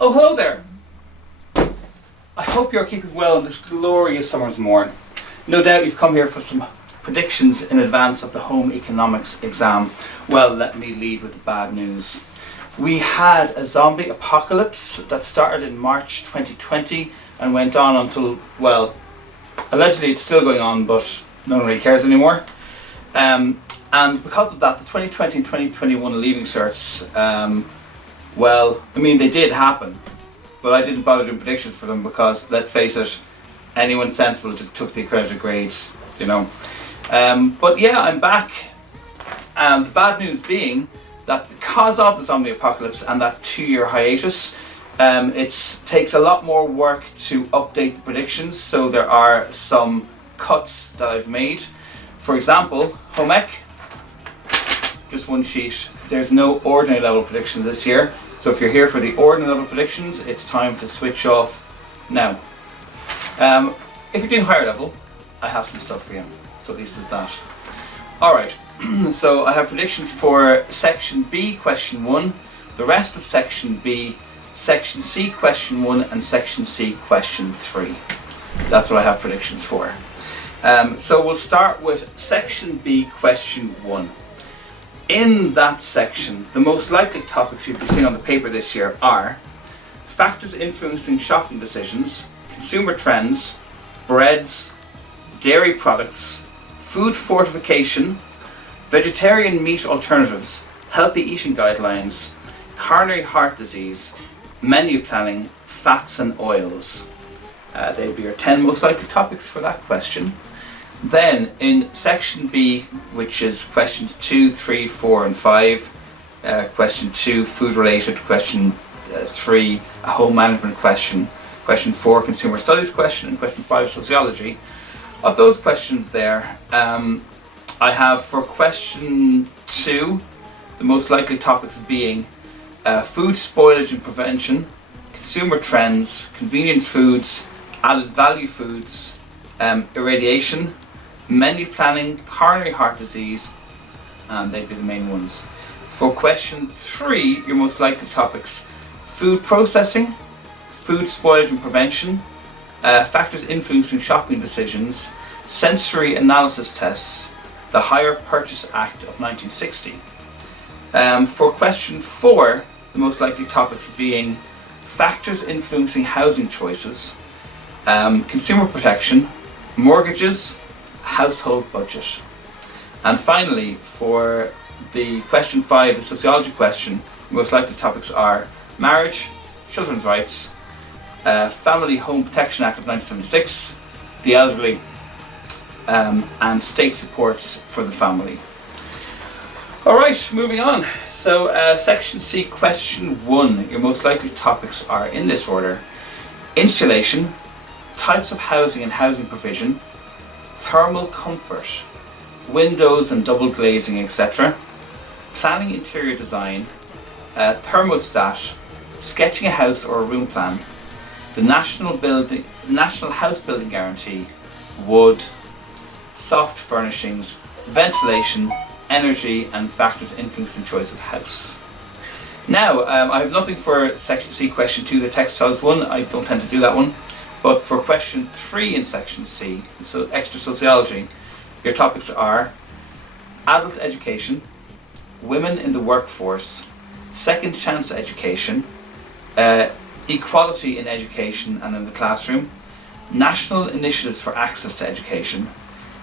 Oh, hello there. I hope you're keeping well on this glorious summer's morn. No doubt you've come here for some predictions in advance of the home economics exam. Well, let me lead with the bad news. We had a zombie apocalypse that started in March 2020 and went on until, well, allegedly it's still going on, but no one really cares anymore. And because of that, the 2020 and 2021 leaving certs, well, I mean, they did happen, but I didn't bother doing predictions for them because, let's face it, anyone sensible just took the accredited grades, you know. But yeah, I'm back, and the bad news being that because of the zombie apocalypse and that 2-year hiatus, it takes a lot more work to update the predictions, so there are some cuts that I've made. For example, home ec, just one sheet. There's no ordinary level predictions this year, so if you're here for the ordinary level predictions, it's time to switch off now. If you're doing higher level, I have some stuff for you, so at least there's that. Alright, so I have predictions for Section B, Question 1, the rest of Section B, Section C, Question 1, and Section C, Question 3. That's what I have predictions for. So we'll start with Section B, Question 1. In that section, the most likely topics you'll be seeing on the paper this year are factors influencing shopping decisions, consumer trends, breads, dairy products, food fortification, vegetarian meat alternatives, healthy eating guidelines, coronary heart disease, menu planning, fats and oils. They'll be your 10 most likely topics for that question. Then in Section B, which is questions 2, 3, 4 and 5, question 2 food related, question 3 a home management question, question 4 consumer studies question, and question 5 sociology. Of those questions there, I have for question 2 the most likely topics being food spoilage and prevention, consumer trends, convenience foods, added value foods, irradiation, menu planning, coronary heart disease, and they'd be the main ones. For question 3, your most likely topics: food processing, food spoilage and prevention, factors influencing shopping decisions, sensory analysis tests, the Hire Purchase Act of 1960. For question 4, the most likely topics being factors influencing housing choices, consumer protection, mortgages, household budget. And finally, for the question 5, the sociology question, the most likely topics are marriage, children's rights, Family Home Protection Act of 1976, the elderly, and state supports for the family. Alright, moving on. So Section C, Question 1, your most likely topics are in this order: insulation, types of housing and housing provision, thermal comfort, windows and double glazing, etc., planning interior design, thermostat, sketching a house or a room plan, the National House Building Guarantee, wood, soft furnishings, ventilation, energy, and factors influencing choice of house. Now, I have nothing for Section C, Question 2, the textiles one. I don't tend to do that one. But for question 3 in Section C, so extra sociology, your topics are adult education, women in the workforce, second chance education, equality in education and in the classroom, national initiatives for access to education,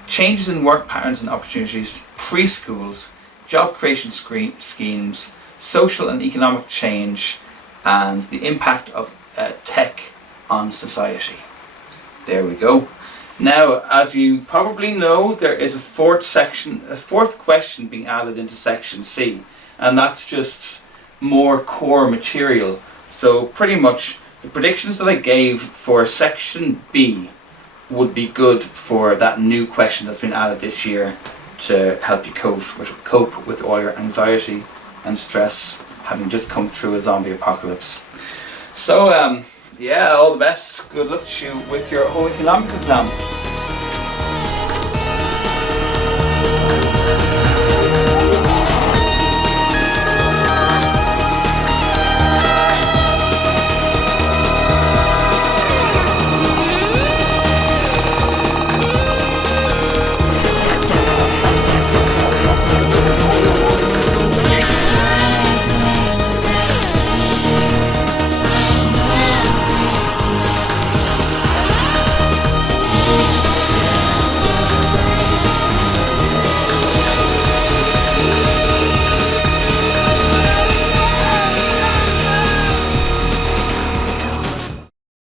changes in work patterns and opportunities, preschools, job creation schemes, social and economic change, and the impact of tech on society. There we go. Now, as you probably know, there is a fourth question being added into Section C, and that's just more core material. So pretty much the predictions that I gave for Section B would be good for that new question that's been added this year to help you cope with all your anxiety and stress having just come through a zombie apocalypse. So yeah, all the best. Good luck to you with your home economics exam.